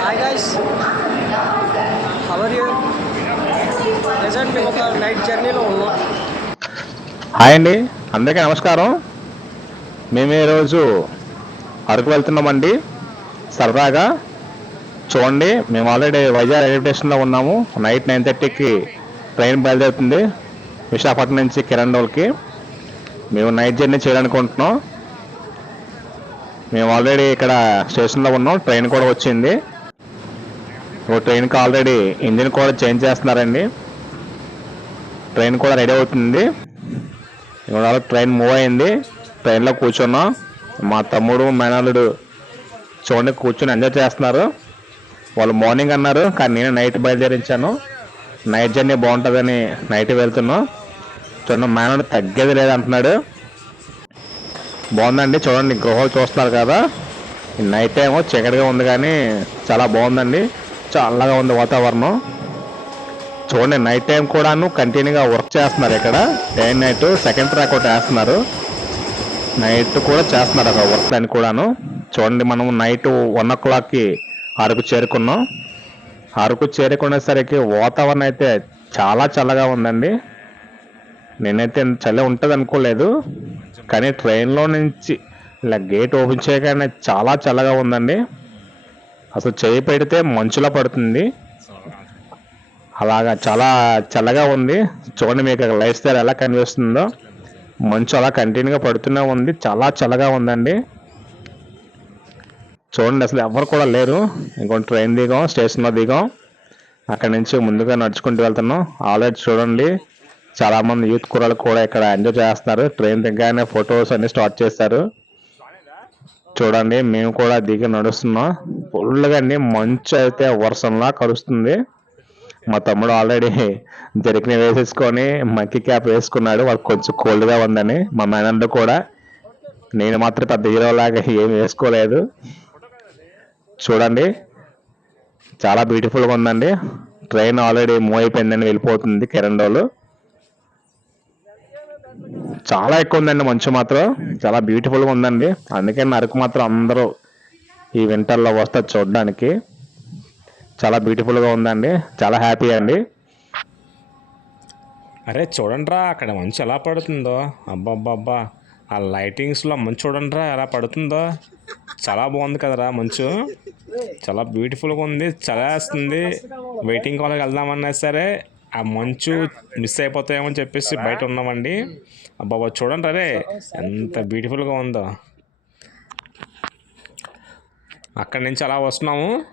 Hi guys how are you present మేము ఒక night జర్నీలో ఉన్నాం హాయ్ అండి అందరికీ నమస్కారం. మేము ఈరోజు అరకు వెళ్తున్నామండి. సరదాగా. చూడండి మేము ఆల్రెడీ వైజాగ్ రైల్వే స్టేషన్లో ఉన్నాము. నైట్ నైన్ థర్టీకి ట్రైన్ బయలుదేరుతుంది. విశాఖపట్నం నుంచి కిరండోల్కి మేము నైట్ జర్నీ చేయాలనుకుంటున్నాం. మేము ఆల్రెడీ ఇక్కడ స్టేషన్లో ఉన్నాం. ట్రైన్ కూడా వచ్చింది. ఓ ట్రైన్కి ఆల్రెడీ ఇంజిన్ కూడా చేంజ్ చేస్తున్నారండి. ట్రైన్ కూడా రెడీ అవుతుంది. ఇవాళ ట్రైన్ మూవ్ అయింది. ట్రైన్లో కూర్చున్నాం. మా తమ్ముడు మేనల్లుడు చూడండి కూర్చొని ఎంజాయ్ చేస్తున్నారు. వాళ్ళు మార్నింగ్ అన్నారు కానీ నేను నైట్ బయలుదేరించాను. నైట్ జర్నీ బాగుంటుందని నైట్ వెళ్తున్నాం. చూడండి మేనల్లుడు తగ్గేది లేదంటున్నాడు. బాగుందండి చూడండి గృహాలు చూస్తున్నారు కదా. నైట్ ఏమో చీకటిగా ఉంది కానీ చాలా బాగుందండి. చల్లగా ఉంది వాతావరణం. చూడండి నైట్ టైం కూడాను కంటిన్యూగా వర్క్ చేస్తున్నారు ఇక్కడ. Day and night second track ఒకటి వేస్తున్నారు. నైట్ కూడా చేస్తున్నారు అక్కడ వర్క్ దాన్ని కూడాను. చూడండి మనం నైట్ వన్ ఓ క్లాక్కి అరకు చేరుకున్నాం. అరకు చేరుకునేసరికి వాతావరణం అయితే చాలా చల్లగా ఉందండి. నేనైతే చల్ల చలి ఉంటుంది అనుకోలేదు. కానీ ట్రైన్లో నుంచి ఇలా గేట్ ఓపెన్ చేయగానే చాలా చల్లగా ఉందండి. అసలు చేయి పెడితే మంచులా పడుతుంది. అలాగా చాలా చల్లగా ఉంది. చూడండి మీకు లైఫ్ స్టైల్ ఎలా కనిపిస్తుందో. మంచు అలా కంటిన్యూగా పడుతూనే ఉంది. చాలా చల్లగా ఉందండి. చూడండి అసలు ఎవరు కూడా లేరు. ఇంకొంచెం ట్రైన్ దిగాం స్టేషన్లో దిగాం. అక్కడి నుంచి ముందుగా నడుచుకుంటూ వెళ్తున్నాం. ఆల్రెడీ చూడండి చాలామంది యూత్ కుర్రాలు కూడా ఇక్కడ ఎంజాయ్ చేస్తున్నారు. ట్రైన్ దిగ్గానే ఫొటోస్ అన్ని స్టార్ట్ చేస్తారు. చూడండి మేము కూడా దిగి నడుస్తున్నాం. ఫుల్గా అండి మంచు అయితే వర్షంలా కరుస్తుంది. మా తమ్ముడు ఆల్రెడీ జరిగిన వేసేసుకొని మక్కి క్యాప్ వేసుకున్నాడు. వాళ్ళు కొంచెం కోల్డ్గా ఉందని మా మేనర్లు కూడా. నేను మాత్రం పెద్ద హీరోలాగా ఏం వేసుకోలేదు. చూడండి చాలా బ్యూటిఫుల్గా ఉందండి. ట్రైన్ ఆల్రెడీ మూవ్ అయిపోయిందని వెళ్ళిపోతుంది కిరండోలు చాలా ఎక్కువ ఉందండి మంచు మాత్రం. చాలా బ్యూటిఫుల్గా ఉందండి. అందుకే అరకు మాత్రం అందరూ ఈ వింటర్లో వస్తారు చూడడానికి చాలా బ్యూటిఫుల్గా ఉందండి. చాలా హ్యాపీ అండి. అరే చూడండిరా అక్కడ మంచు ఎలా పడుతుందో. అబ్బబ్బబ్బా ఆ లైటింగ్స్లో మంచు చూడండిరా ఎలా పడుతుందో. చాలా బాగుంది కదరా మంచు. చాలా బ్యూటిఫుల్గా ఉంది చలేస్తుంది. వెయిటింగ్ కాల్కి వెళ్దామన్నా సరే. ఆ మంచు మిస్ అయిపోతాయేమో అని చెప్పేసి బయట ఉన్నామండి. బాబా చూడండి అరే ఎంత బ్యూటిఫుల్గా ఉందో. అక్కడి నుంచి అలా వస్తున్నాము.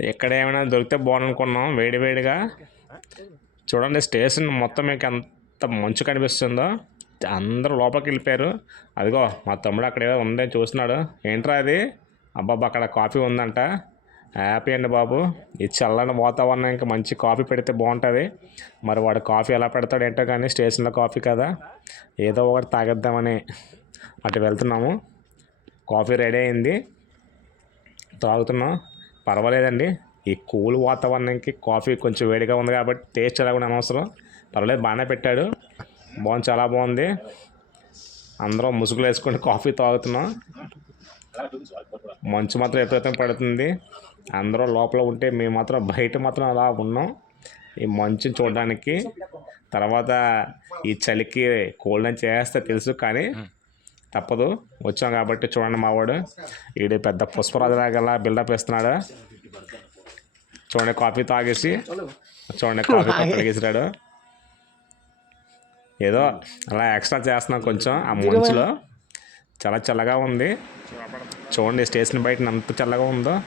ఎక్కడ ఏమైనా దొరికితే బాగుందనుకున్నాం వేడి వేడిగా. చూడండి స్టేషన్ మొత్తం మీకు ఎంత మంచు కనిపిస్తుందో. అందరూ లోపలికి వెళ్ళిపోయారు. అదిగో మా తమ్ముడు అక్కడ ఏదో ఉందని చూస్తున్నాడు. ఏంట్రా అది? అబ్బాబ్బా అక్కడ కాఫీ ఉందంట. హ్యాపీ అండి బాబు. ఈ చల్లని వాతావరణం ఇంకా మంచి కాఫీ పెడితే బాగుంటుంది. మరి వాడు కాఫీ ఎలా పెడతాడు ఏంటో కానీ స్టేషన్లో కాఫీ కదా. ఏదో ఒకటి తాగేద్దామని అటు వెళ్తున్నాము. కాఫీ రెడీ అయింది. తాగుతున్నాం. పర్వాలేదండి. ఈ కూల్ వాతావరణంకి కాఫీ కొంచెం వేడిగా ఉంది కాబట్టి టేస్ట్ ఎలా కూడా అనవసరం. పర్వాలేదు బాగానే పెట్టాడు. బాగుంది చాలా బాగుంది. అందరం ముసుగులు వేసుకొని కాఫీ తాగుతున్నాం. మంచు మాత్రం ఎప్పుడైతే పడుతుంది. అందరూ లోపల ఉంటే మేము మాత్రం బయట మాత్రం అలా ఉన్నాం. ఈ మంచుని చూడడానికి. తర్వాత ఈ చలికి కోల్డ్ అని చేస్తే తెలుసు కానీ తప్పదు. వచ్చాం కాబట్టి చూడండి మావాడు. ఈడు పెద్ద పుష్పరాజు లాగా బిల్డప్ ఇస్తున్నాడు చూడండి కాఫీ తాగేసి. చూడండి కాఫీ తాగేసిరాడు ఏదో అలా ఎక్స్ట్రా చేస్తున్నాం కొంచెం ఆ మంచులో. చాలా చల్లగా ఉంది. చూడండి స్టేషన్ బయట ఎంత చల్లగా ఉందో.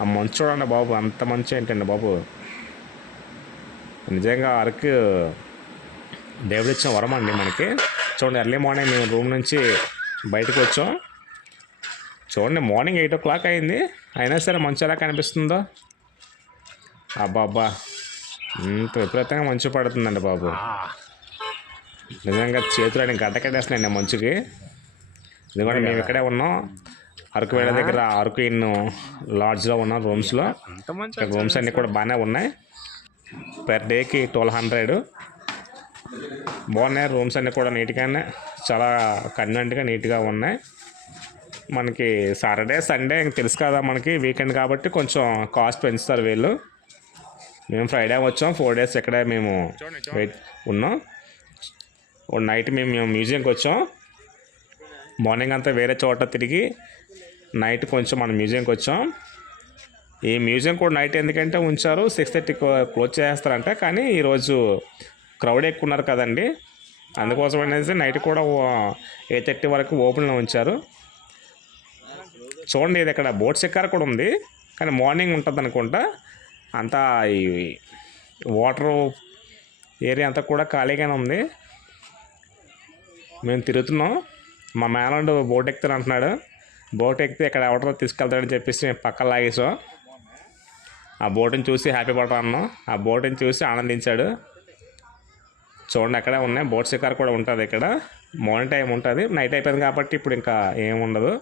ఆ మంచు చూడండి బాబు అంత మంచు ఏంటండి బాబు. నిజంగా అరకు దేవుడు ఇచ్చిన వరం అండి మనకి. చూడండి ఎర్లీ మార్నింగ్ మేము రూమ్ నుంచి బయటకు వచ్చాం. చూడండి మార్నింగ్ ఎయిట్ ఓ క్లాక్ అయింది. అయినా సరే మంచు ఎలా కనిపిస్తుందో? అబ్బా అబ్బా. ఇంత విపరీతంగా మంచు పడుతుందండి బాబు. నిజంగా చేతులు అని గడ్డ కట్టేస్తున్నాయండి మంచుకి. ఎందుకంటే మేము ఇక్కడే ఉన్నాం. అరకు వేళ దగ్గర అరకు ఇన్ లాడ్జ్లో ఉన్నాం రూమ్స్లో. రూమ్స్ అన్నీ కూడా బాగానే ఉన్నాయి. పర్ డేకి ట్వెల్వ్ హండ్రెడ్. బాగున్నాయి రూమ్స్ అన్నీ కూడా నీట్గానే చాలా కన్వెంట్గా నీట్గా ఉన్నాయి. మనకి సాటర్డే సండే ఇంక తెలుసు కదా మనకి వీకెండ్ కాబట్టి కొంచెం కాస్ట్ పెంచుతారు వీళ్ళు. మేము ఫ్రైడే వచ్చాం ఫోర్ డేస్ ఇక్కడే మేము వెయిట్ ఉన్నాం. నైట్ మేము మేము మ్యూజియంకి వచ్చాం. మార్నింగ్ అంతా వేరే చోట తిరిగి నైట్ కొంచెం మన మ్యూజియంకి వచ్చాం. ఈ మ్యూజియం కూడా నైట్ ఎందుకంటే ఉంచారు సిక్స్ థర్టీ క్లోజ్ చేస్తారంట కానీ ఈరోజు క్రౌడ్ ఎక్కువ ఉన్నారు కదండి. అందుకోసం అనేసి నైట్ కూడా ఎయిట్ థర్టీ వరకు ఓపెన్లో ఉంచారు. చూడండి ఇది ఇక్కడ బోట్ చెక్కారు కూడా ఉంది కానీ మార్నింగ్ ఉంటుంది అనుకుంటా. అంతా ఈ వాటర్ ఏరియా అంతా కూడా ఖాళీగానే ఉంది. మేము తిరుగుతున్నాం. మా మేనడు బోట్ ఎక్కుతాను అంటున్నాడు. బోట్ ఎక్కితే ఇక్కడ ఎవడో తీసుకెళ్తాడని చెప్పేసి మేము పక్కన లాగేసాం ఆ బోటుని చూసి హ్యాపీ పడతా అన్నాం. ఆ బోటుని చూసి ఆనందించాడు. చూడండి అక్కడే ఉన్నాయి. బోట్ షికార్ కూడా ఉంటుంది ఇక్కడ. మార్నింగ్ టైం ఉంటుంది. నైట్ అయిపోయింది కాబట్టి ఇప్పుడు ఇంకా ఏముండదు ఉండదు.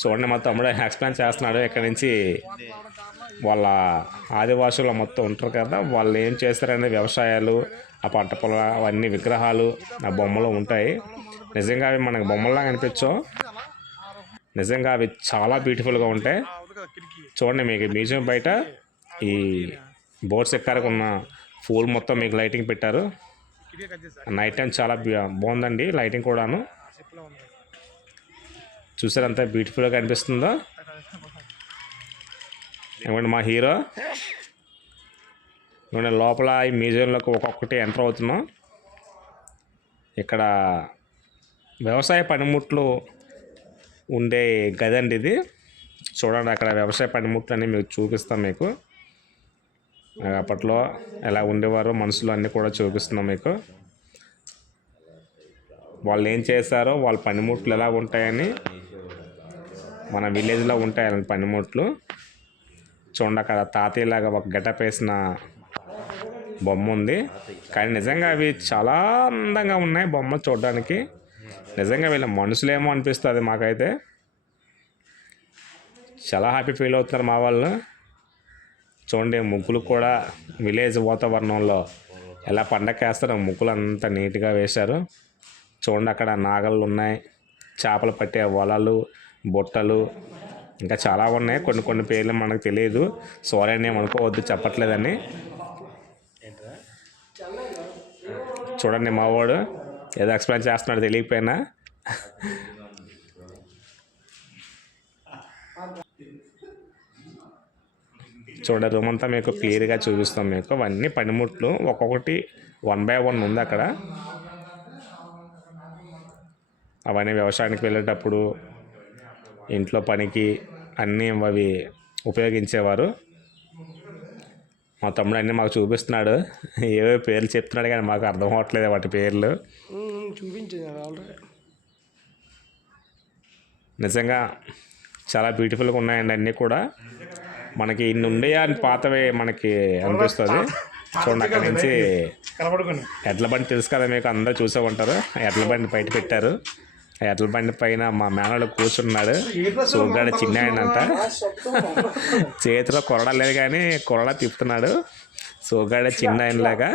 చూడండి మా తమ్ముడు ఎక్స్ప్లెయిన్ చేస్తున్నాడు. ఇక్కడ నుంచి వాళ్ళ ఆదివాసులు మొత్తం ఉంటారు కదా వాళ్ళు ఏం చేస్తారనే వ్యవసాయాలు ఆ పంట పొల అవన్నీ విగ్రహాలు ఆ బొమ్మలు ఉంటాయి. నిజంగా అవి మనకు బొమ్మల్లా అనిపించవు నిజంగా అవి చాలా బ్యూటిఫుల్గా ఉంటాయి. చూడండి మీకు మ్యూజియం బయట ఈ బోర్డ్స్ ఎక్కడానికి ఉన్న పూల్ మొత్తం మీకు లైటింగ్ పెట్టారు. నైట్ టైం చాలా బాగుందండి లైటింగ్ కూడాను. చూసారు అంత బ్యూటిఫుల్గా కనిపిస్తుందో? ఏమండి మా హీరో? ఏమంటే లోపల ఈ మ్యూజియంలోకి ఒక్కొక్కటి ఎంటర్ అవుతున్నాం. ఇక్కడ వ్యవసాయ పనిముట్లు ఉండే గది అండి ఇది. చూడండి అక్కడ వ్యవసాయ పనిముట్లు అన్నీ మీకు చూపిస్తాం మీకు. అప్పట్లో ఎలా ఉండేవారు మనుషులు అన్నీ కూడా చూపిస్తున్నాం మీకు. వాళ్ళు ఏం చేశారో వాళ్ళ పనిముట్లు ఎలా ఉంటాయని మన విలేజ్లో ఉంటాయి అలాంటి పనిముట్లు. చూడండి అక్కడ తాతయ్యలాగా ఒక గెటప్ వేసిన బొమ్మ ఉంది. కానీ నిజంగా అవి చాలా అందంగా ఉన్నాయి బొమ్మ చూడడానికి. నిజంగా వీళ్ళ మనుషులేమో అనిపిస్తుంది మాకైతే. చాలా హ్యాపీ ఫీల్ అవుతున్నారు మా వాళ్ళు. చూడండి ముగ్గులు కూడా విలేజ్ వాతావరణంలో ఎలా పండగ వేస్తారో ముగ్గులు అంతా నీట్గా వేశారు. చూడండి అక్కడ నాగళ్ళు ఉన్నాయి. చేపలు పట్టే వలలు బుట్టలు ఇంకా చాలా ఉన్నాయి. కొన్ని కొన్ని పేర్లు మనకు తెలియదు. సారీ అని అనుకోవద్దు చెప్పట్లేదని. చూడండి మావాడు ఏదో ఎక్స్ప్లెయిన్ చేస్తున్నాడు తెలియకపోయినా. చూడ రూమ్ అంతా మీకు క్లియర్గా చూపిస్తాం మీకు. అవన్నీ పనిముట్లు. ఒక్కొక్కటి వన్ బై వన్ ఉంది అక్కడ. అవన్నీ వ్యవసాయానికి వెళ్ళేటప్పుడు ఇంట్లో పనికి అన్నీ అవి ఉపయోగించేవారు. మా తమ్ముడు అన్నీ మాకు చూపిస్తున్నాడు. ఏవో పేర్లు చెప్తున్నాడు కానీ మాకు అర్థం అవ్వట్లేదు వాటి పేర్లు. నిజంగా చాలా బ్యూటిఫుల్గా ఉన్నాయండి అన్నీ కూడా. మనకి ఇన్ని ఉండేయా అని పాతవే మనకి అనిపిస్తుంది. చూడండి అక్కడి నుంచి ఎడ్ల బండి తెలుసు కదా మీకు అందరూ చూసే ఉంటారు. ఎడ్ల బండి బయట పెట్టారు. ఆ ఎడ్ల బండి పైన మా మేనడు కూర్చున్నాడు. సూగాడు చిన్న ఆయన అంట చేతిలో కొరడ లేదు కానీ కొరడ తిప్పుతున్నాడు. సూగాడ చిన్న ఆయనలాగా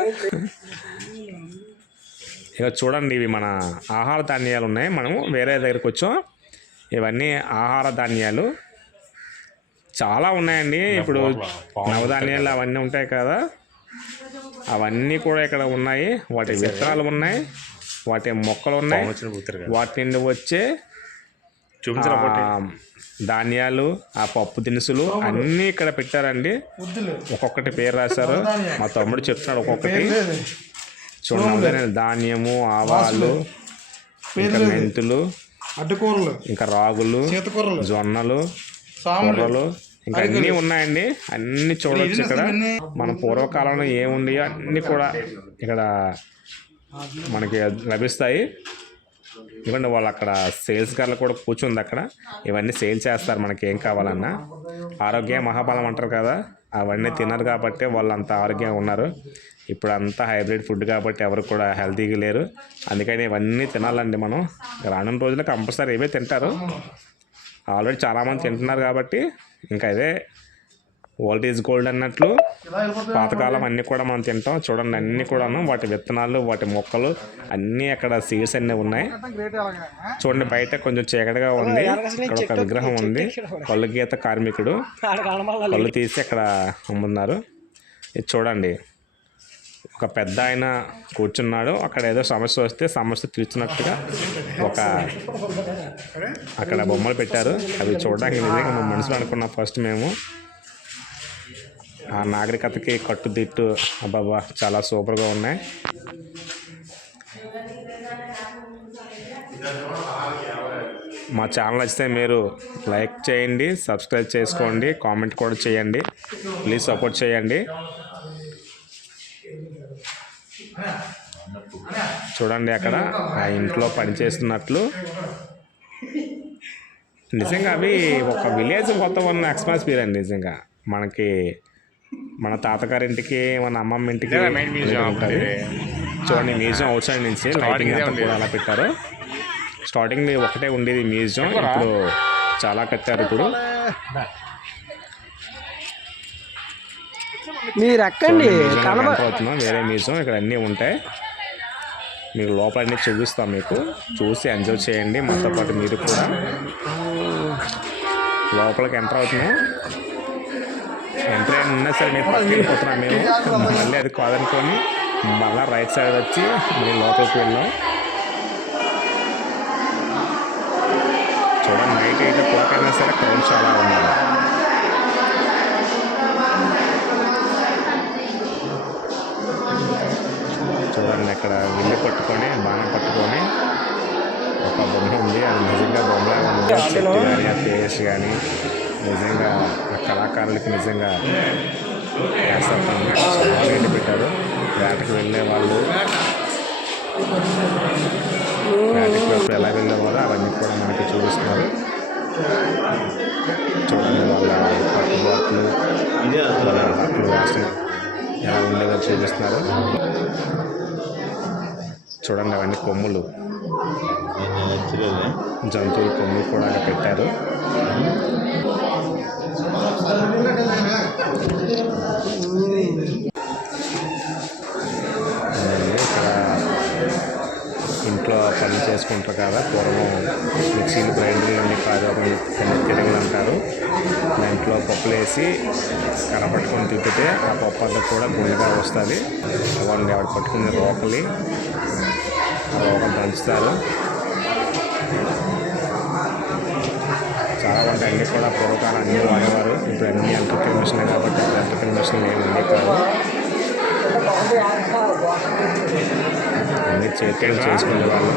ఇక చూడండి ఇవి మన ఆహార ధాన్యాలు ఉన్నాయి. మనము వేరే దగ్గరికి వచ్చాం. ఇవన్నీ ఆహార ధాన్యాలు. చాలా ఉన్నాయండి. ఇప్పుడు నవధాన్యాలు అవన్నీ ఉంటాయి కదా. అవన్నీ కూడా ఇక్కడ ఉన్నాయి. వాటి విత్తనాలు ఉన్నాయి. వాటి మొక్కలు ఉన్నాయి వాటి నుండి వచ్చే ధాన్యాలు ఆ పప్పు దినుసులు అన్నీ ఇక్కడ పెట్టారండి. ఒక్కొక్కటి పేరు రాశారు. మా తమ్ముడు చెప్తున్నాడు ఒక్కొక్కటి. చూడండి ధాన్యము ఆవాలు ఇంకా మెంతులు అడ్డుకూరలు ఇంకా రాగులు జొన్నలు సాములు. కూరలు ఇంకా అన్నీ ఉన్నాయండి. అన్ని చూడొచ్చు ఇక్కడ. మన పూర్వకాలంలో ఏముండయో అన్నీ కూడా ఇక్కడ మనకి లభిస్తాయి. ఎందుకంటే వాళ్ళు అక్కడ సేల్స్ గార్లు కూడా కూర్చుంది అక్కడ. ఇవన్నీ సేల్ చేస్తారు మనకి ఏం కావాలన్నా. ఆరోగ్య మహాబలం అంటారు కదా అవన్నీ తినరు కాబట్టి వాళ్ళు అంత ఆరోగ్యంగా ఉన్నారు. ఇప్పుడు అంతా హైబ్రిడ్ ఫుడ్ కాబట్టి ఎవరు కూడా హెల్తీగా లేరు. అందుకని ఇవన్నీ తినాలండి మనం. రానున్న రోజుల్లో కంపల్సరీ ఇవే తింటారు. ఆల్రెడీ చాలామంది తింటున్నారు కాబట్టి ఇంకా ఇదే ఓల్డ్ ఈజ్ గోల్డ్ అన్నట్లు. పాతకాలం అన్నీ కూడా మనం తింటాం. చూడండి అన్నీ కూడాను వాటి విత్తనాలు వాటి మొక్కలు అన్నీ అక్కడ సీడ్స్ అన్నీ ఉన్నాయి. చూడండి బయట కొంచెం చీకటిగా ఉంది. ఇక్కడ ఒక విగ్రహం ఉంది. కళ్ళు గీత కార్మికుడు. కళ్ళు తీసి అక్కడ అమ్ముతున్నారు. ఇది చూడండి ఒక పెద్ద ఆయన కూర్చున్నాడు. అక్కడ ఏదో సమస్య వస్తే సమస్య తీర్చినట్టుగా ఒక అక్కడ బొమ్మలు పెట్టారు. అవి చూడడానికి నిజంగా మా మనసులో అనుకున్నాం ఫస్ట్ మేము. ఆ నాగరికతకి కట్టుదిట్టు. అబ్బాబా చాలా సూపర్గా ఉన్నాయి. మా ఛానల్ నచ్చితే మీరు లైక్ చేయండి సబ్స్క్రైబ్ చేసుకోండి కామెంట్ కూడా చేయండి. ప్లీజ్ సపోర్ట్ చేయండి. చూడండి అక్కడ ఆ ఇంట్లో పనిచేస్తున్నట్లు. నిజంగా అవి ఒక విలేజ్ మొత్తం ఉన్న ఎక్స్పీరియన్స్ నిజంగా. మనకి మన తాతగారింటికి మన అమ్మమ్మ ఇంటికి ఉంటుంది. చూడండి మ్యూజియం అవుట్ సైడ్ నుంచి లైటింగ్ అంతా కూడా అలా పెట్టారు. స్టార్టింగ్ ఒకటే ఉండేది మ్యూజియం ఇప్పుడు చాలా కట్టారు ఇప్పుడు. మీరు ఎక్కండి మ్యూజియం కనబ ఎంటర్ అవుతున్నాం వేరే మ్యూజియం ఇక్కడ అన్నీ ఉంటాయి. మీకు లోపల అన్నీ చూపిస్తాం మీకు. చూసి ఎంజాయ్ చేయండి. మాతో పాటు మీరు కూడా. లోపలికి ఎంటర్ అవుతున్నాం. ఎంటర్ అయిన ఉన్నా సరే నేను పక్కకి వెళ్ళిపోతున్నాం మేము మళ్ళీ అది కాదనుకొని మళ్ళీ రైట్ సైడ్ వచ్చి మళ్ళీ లోపలికి వెళ్ళాం. చూడండి నైట్ ఎయిట్ ఓ క్లాక్ అయినా సరే క్రౌడ్ చాలా ఉన్నారు చూడండి అక్కడ విల్లు పట్టుకొని బాణం పట్టుకొని ఒక బొమ్మ ఉంది. అది నిజంగా బొమ్మలాగా ఉంది. ఫేస్ కానీ నిజంగా కళాకారులకి నిజంగా రేటు పెట్టారు. వేటకు వెళ్ళే వాళ్ళు వేటకి ఎలా వెళ్ళేవారో అవన్నీ కూడా మనకి చూపిస్తున్నారు. చూడండి వాళ్ళ కట్టుబాట్లు వాళ్ళ వేసిన ఎలా ఉండేదో చూపిస్తున్నారు. చూడండి అవన్నీ కొమ్ములు. జంతువుల కొమ్ములు కూడా అక్కడ పెట్టారు. ఇంట్లో పని చేసుకుంటారు కదా పూర్వం మిక్సీలు గ్రైండర్లు అన్ని కాదు తెలుగులు అంటారు. దాంట్లో పప్పులు వేసి కనపట్టుకొని తిప్పితే ఆ పప్పు అంతా కూడా గుండెగా వస్తుంది. వాళ్ళు ఎవరు పట్టుకునే రోకలి. ఆ రోకలు దంచుతారు. చాలా కూడా పూర్వకాలం అన్నీ వాడేవారు. ఇప్పుడు అన్నీ ఎలక్ట్రికల్ మిషన్లు కాబట్టి ఎలక్ట్రికల్ మిషన్లు ఏమి ఉండే కాదు. అన్ని చేతులు చేసుకునే వాళ్ళు.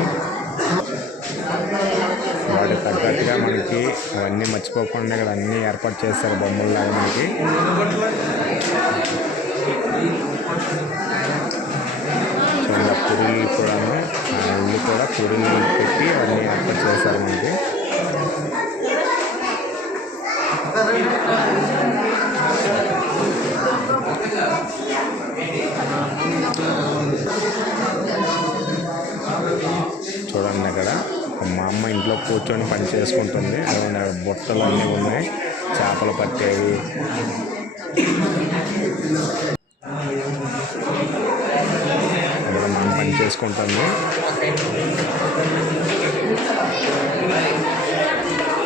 వాటికి తగ్గట్టుగా మనకి అవన్నీ మర్చిపోకుండా ఇక్కడ అన్నీ ఏర్పాటు చేస్తారు బొమ్మల్లాగా మనకి. చూడండి ఆ కూడా కూడాను ఇల్లు కూడా పురులు పెట్టి అవన్నీ ఏర్పాటు చేస్తారు మనకి. చూడండి అక్కడ. మా అమ్మ ఇంట్లో కూర్చొని పని చేసుకుంటుంది. అక్కడ బుట్టలు అన్నీ ఉన్నాయి. చేపలు పట్టేవి అక్కడ మా అమ్మ పని చేసుకుంటుంది.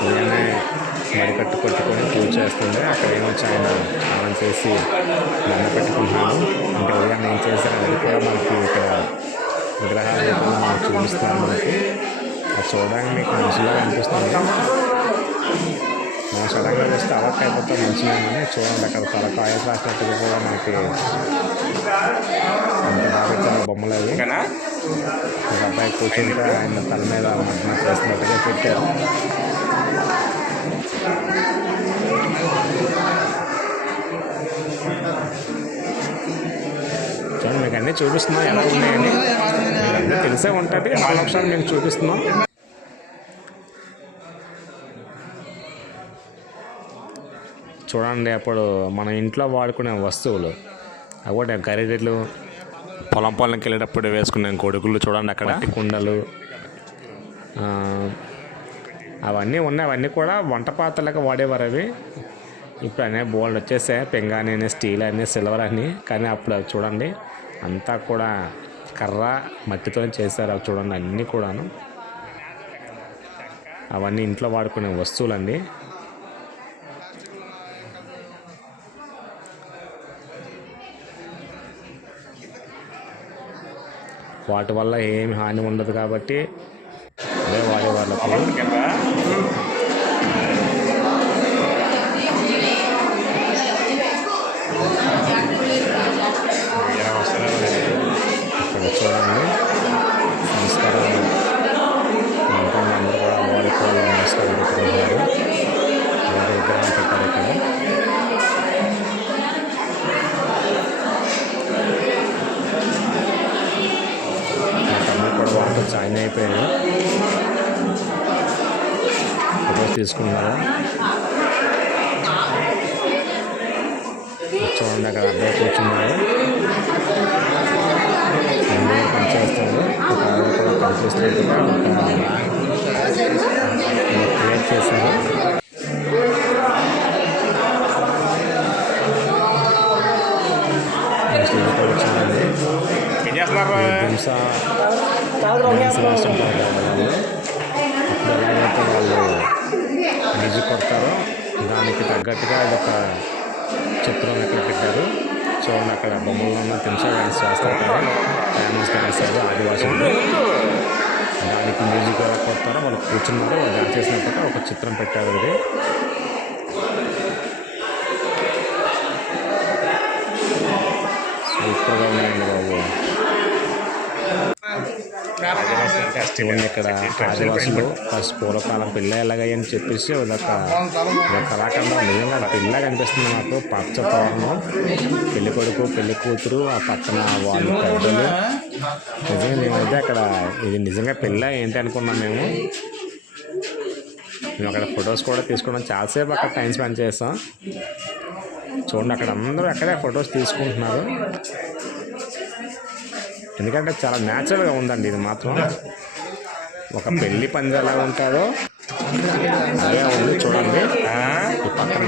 నేనే మడికట్టు కొట్టుకొని పూజ చేస్తుంది అక్కడ ఏమో ఆయన స్నానం చేసి దండ పెట్టుకుంటున్నాను అంటే ఉదయం ఏం చేశాను అది కూడా మనకి ఇక్కడ విగ్రహాల రూపంలో మనకు చూపిస్తున్నారు మనకి. అది చూడడానికి మీకు మంచిగా అనిపిస్తుంది. మనం సడన్గా వస్తే అలర్ట్ అయిపోతాం మంచిగానే చూడండి. అక్కడ తల కాయ రాసినట్టుగా కూడా మనకి అంత బాగా బొమ్మలు అవి. ఒక అబ్బాయి కూర్చుంటే ఆయన తల మీద మగ్న చేస్తున్నట్టుగా పెట్టారు. చూడండి మీకు అన్నీ చూపిస్తున్నాం ఎలా ఉన్నాయని. అన్నీ తెలిసే ఉంటుంది వాళ్ళ ఒకసారి మీకు చూపిస్తున్నాం. చూడండి అప్పుడు మన ఇంట్లో వాడుకునే వస్తువులు అవి కూడా గరిటెలు పొలం పొలంకి వెళ్ళేటప్పుడు వేసుకునే కొడుకులు చూడండి అక్కడ కుండలు అవన్నీ ఉన్నాయి. అవన్నీ కూడా వంట పాత్రలకు వాడేవారు అవి. ఇప్పుడు అనే బోల్డ్ వచ్చేసాయి. పెంగాని అని స్టీల్ అని సిల్వర్ అని కానీ అప్పుడు అవి చూడండి అంతా కూడా కర్ర మట్టితో చేశారు అవి చూడండి అన్నీ కూడాను. అవన్నీ ఇంట్లో వాడుకునే వస్తువులండి. వాటి వల్ల ఏమి హాని ఉండదు కాబట్టి వాడేవాళ్ళు అప్పుడు హింస హింస వాళ్ళు అప్పుడు ఎలాగైతే వాళ్ళు కొడతారో దానికి తగ్గట్టుగా ఒక చిత్రం ఇక్కడ పెట్టారు. చూడండి అక్కడ బొమ్మల్లో ఉన్న తింస డ్యాన్స్ చేస్తారు కదా ఫేమస్ డ్యాన్స్ అది ఆదివాసులు. దానికి మ్యూజిక్ ఎలా కొడతారో వాళ్ళు కూర్చున్నారు వాళ్ళు డ్యాన్స్ చేసినట్టుగా ఒక చిత్రం పెట్టారు ఇది. బాబు ఇక్కడ ఆదివాసులు ఫస్ట్ పూర్వకాలం పిల్ల ఎలాగని చెప్పేసి ఇదొక ఇదొక కళాఖండం నిజంగా పిల్ల కనిపిస్తుంది నాకు పచ్చ తోరణం పెళ్ళి కొడుకు పెళ్ళి కూతురు ఆ పక్కన వాళ్ళు పెద్దలు. నిజంగా మేమైతే అక్కడ ఇది నిజంగా పిల్ల ఏంటి అనుకున్నాం మేము. మేము అక్కడ ఫొటోస్ కూడా తీసుకోవడం చాలాసేపు అక్కడ టైం స్పెండ్ చేస్తాం చూడండి అక్కడ అందరూ అక్కడే ఫొటోస్ తీసుకుంటున్నారు. ఎందుకంటే చాలా న్యాచురల్గా ఉందండి ఇది మాత్రం. ఒక పెళ్ళి పంది ఎలా ఉంటుందో అదే ఉంది చూడండి. పక్కన.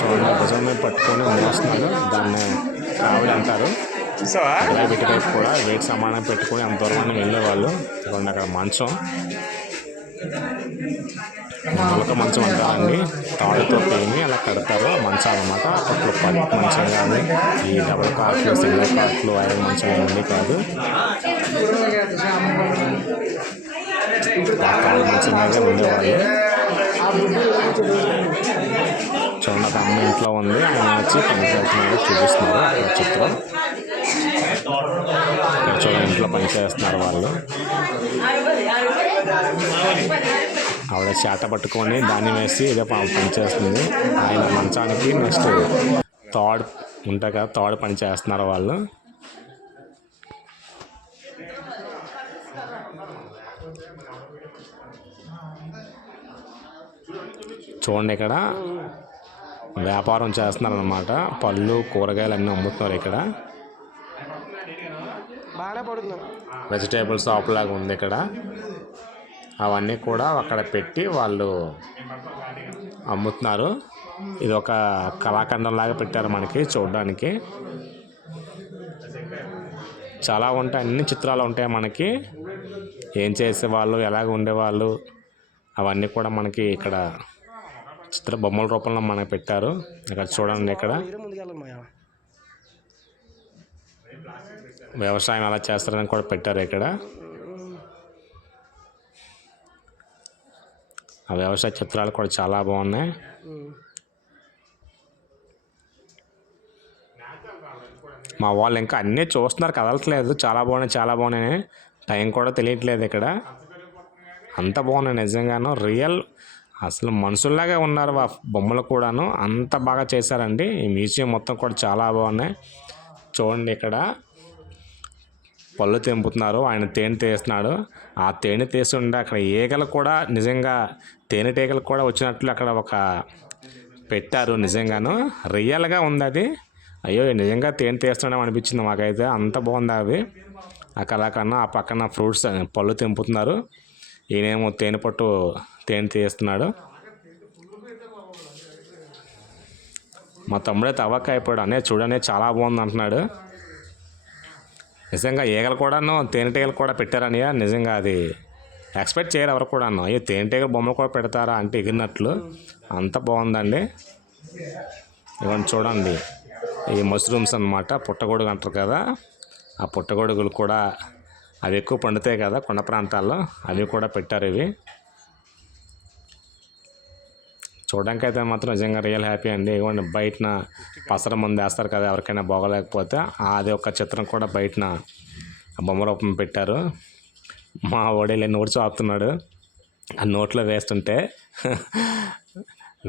చూడండి భుజం మీద పట్టుకొని మోస్తున్నారు దాన్ని కావిడి అంటారు. ఇటువైపు కూడా వెయిట్ సమానం పెట్టుకొని అంత దూరం వెళ్ళేవాళ్ళు. చూడండి అక్కడ మంచం. ఒక మంచం అంటారండి తాడుతో పేమి అలా కడతారు. మంచాలు అనమాట అప్పట్లో పది మంచం కానీ ఈ డబుల్ కాట్లు సింగిల్ కాట్లు ఐరన్ మంచం ఏమి కాదు. ఆ తాడు ఉండేవాళ్ళు. చూడండి ఒక అమ్మ ఇంట్లో ఉంది. ఆయన వచ్చి పని చేస్తున్నాడు చూపిస్తున్నారు. చిత్రం ఇక్కడ చూడండి ఇంట్లో పని చేస్తున్నారు వాళ్ళు. ఆవిడ చేట పట్టుకొని దాన్ని వేసి ఏదో ప- పని చేస్తుంది ఆయన మంచానికి నెక్స్ట్ తాడు ఉంటాయి కదా తాడు పని చేస్తున్నారు వాళ్ళు. చూడండి ఇక్కడ వ్యాపారం చేస్తున్నారు అనమాట పళ్ళు కూరగాయలు అన్నీ అమ్ముతున్నారు ఇక్కడ. వెజిటేబుల్ షాప్ లాగా ఉంది ఇక్కడ. అవన్నీ కూడా అక్కడ పెట్టి వాళ్ళు అమ్ముతున్నారు. ఇది ఒక కళాఖండం లాగా పెట్టారు మనకి చూడడానికి. చాలా ఉంటాయి అన్ని చిత్రాలు ఉంటాయి మనకి. ఏం చేసేవాళ్ళు ఎలాగ ఉండేవాళ్ళు అవన్నీ కూడా మనకి ఇక్కడ చిత్ర బొమ్మల రూపంలో మనకి పెట్టారు. ఇక్కడ చూడండి ఇక్కడ. వ్యవసాయం ఎలా చేస్తారని కూడా పెట్టారు ఇక్కడ. ఆ వ్యవసాయ చిత్రాలు కూడా చాలా బాగున్నాయి. మా వాళ్ళు ఇంకా అన్నీ చూస్తున్నారు కదలట్లేదు. చాలా బాగున్నాయి చాలా బాగున్నాయి. టైం కూడా తెలియట్లేదు ఇక్కడ. అంత బాగున్నాయి నిజంగాను. రియల్ అసలు మనుషుల్లాగా ఉన్నారు ఆ బొమ్మలు కూడాను. అంత బాగా చేశారండి. ఈ మ్యూజియం మొత్తం కూడా చాలా బాగున్నాయి. చూడండి ఇక్కడ. పళ్ళు తెంపుతున్నారు. ఆయన తేనె తీస్తున్నాడు. ఆ తేనె తీస్తుంటే అక్కడ ఈగలు కూడా నిజంగా తేనెటీగలు కూడా వచ్చినట్లు అక్కడ ఒక పెట్టారు నిజంగాను. రియల్గా ఉంది అది. అయ్యో నిజంగా తేనె తీస్తున్నాం అనిపించింది మాకైతే. అంత బాగుంది అది. అక్కడ కన్నా ఆ పక్కన ఫ్రూట్స్ పళ్ళు తెంపుతున్నారు. ఈయనేమో తేనె పట్టు తేనె తీస్తున్నాడు. మా తమ్ముడే తవ్వక అయిపోయాడు అనే చూడనే చాలా బాగుంది అంటున్నాడు. నిజంగా ఈగలు కూడాను తేనెటీగలు కూడా పెట్టారని నిజంగా అది ఎక్స్పెక్ట్ చేయరు ఎవరు కూడాను. అయ్యో తేనెటీగ బొమ్మలు కూడా పెడతారా అంటే ఎగిరినట్లు. అంత బాగుందండి. ఇవన్నీ చూడండి. ఈ మష్రూమ్స్ అన్నమాట పుట్టగొడుగు అంటారు కదా. ఆ పుట్టగొడుగులు కూడా అవి ఎక్కువ పండుతాయి కదా కొండ ప్రాంతాల్లో. అవి కూడా పెట్టారు ఇవి. చూడడానికి అయితే మాత్రం నిజంగా రియల్ హ్యాపీ అండి. ఇవ్వండి బయటన పసర మంది వేస్తారు కదా ఎవరికైనా బాగోలేకపోతే అది ఒక చిత్రం కూడా బయటన బొమ్మ రూపం పెట్టారు. మా ఓడేళ్ళు నోట్స్ ఆపుతున్నాడు ఆ నోట్లో వేస్తుంటే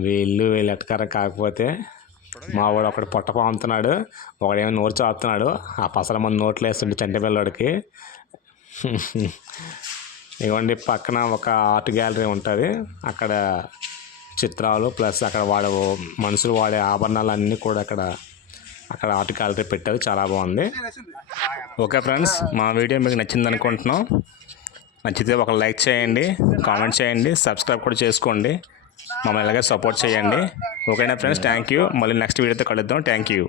వీళ్ళు వీళ్ళు ఎట్టకారం కాకపోతే మా వాడు ఒకటి పొట్ట పాముతున్నాడు ఒకడేమో నోరు చాపుతున్నాడు. ఆ పసల మంది నోట్లు వేస్తుండే చంటి పిల్లడికి. ఇవ్వండి పక్కన ఒక ఆర్ట్ గ్యాలరీ ఉంటుంది. అక్కడ చిత్రాలు ప్లస్ అక్కడ వాడే మనుషులు వాడే ఆభరణాలు అన్నీ కూడా అక్కడ అక్కడ ఆర్ట్ గ్యాలరీ పెట్టారు. చాలా బాగుంది. ఓకే ఫ్రెండ్స్ మా వీడియో మీకు నచ్చింది అనుకుంటున్నాం. నచ్చితే ఒక లైక్ చేయండి కామెంట్ చేయండి సబ్స్క్రైబ్ కూడా చేసుకోండి. మమ్మల్ని ఇలాగే సపోర్ట్ చేయండి. ఓకేనా ఫ్రెండ్స్ థ్యాంక్ యూ మళ్ళీ నెక్స్ట్ వీడియోతో కలుద్దాం. Thank you